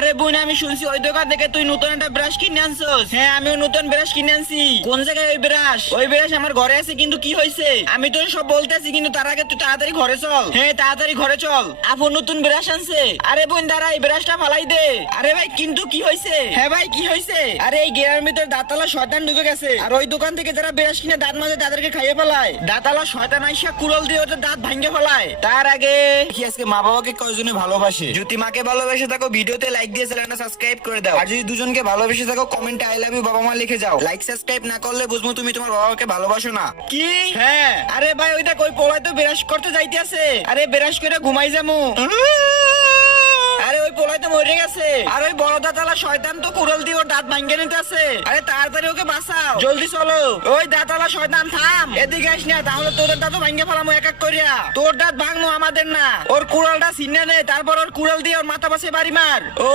আরে বোন, আমি শুনছি ওই দোকান থেকে তুই নতুন একটা ব্রাশ কিনে আনছস। হ্যাঁ, আমিও নতুন ব্রাশ কিনে আনছি। কোন জায়গায় ওই ব্রাশ? ওই ব্রাশ আমার ঘরে আছে, কিন্তু কি হয়েছে আমি তোর সব বলতেছি, কিন্তু তার আগে তুই তাড়াতাড়ি ঘরে চল। হ্যাঁ, তাড়াতাড়ি ঘরে চল। আপু নতুন ব্রাশ আনছে। আরে বোন দাঁড়া, এই ব্রাশটা ফালাই দে। আরে ভাই, কিন্তু কি হয়েছে? হ্যাঁ ভাই, কি হয়েছে? আরে এই গেরার ভিতর দাঁতালা শয়তান ঢুকে গেছে, আর ওই দোকান থেকে যারা ব্রাশ কিনে দাঁত মাজে তাদেরকে খাইয়ে ফেলায়। দাঁতালা শয়তান আইসা কুড়াল দিয়ে ওদের দাঁত ভাঙে ফেলায়। তার আগে কি আজকে মা বাবাকে কয়জনে ভালোবাসে? যদি মাকে ভালোবেসে থাকো ভিডিওতে লাইক দিয়ে চ্যানেলটা সাবস্ক্রাইব করে দাও। আর যদি দুজনকে ভালোবেসে থাকো কমেন্টে আই লাভ ইউ বাবা মা লিখে যাও। লাইক সাবস্ক্রাইব না করলে বুঝবো তুমি তোমার বাবাকে ভালোবাসো না। কি? হ্যাঁ। আরে ভাই, ওইটা কই পোলায় তো ব্রাশ করতে যাইতে আছে। আরে ব্রাশ করে ঘুমাই যামু। আরে ওই পোলাই তো মরে গেছে। আর ওই বড় দাঁতালা শয়তান তো কুড়াল দিয়ে ওর দাঁত ভাঙে নিতে আছে। আরে তাড়াতাড়ি ওকে বাঁচাও, জলদি চলো। ওই দাঁতালা শয়তান থাম, এদিকে আইস না, তাহলে তোর দাঁত ভাঙে ফেলামো এক এক করিয়া। তোর দাঁত ভাঙবো, আমাদের না। ওর কুড়ালটা ছিন্নে নে, তারপর ওর কুড়াল দিয়ে ওর মাথা পাশে বাড়ি মার। ও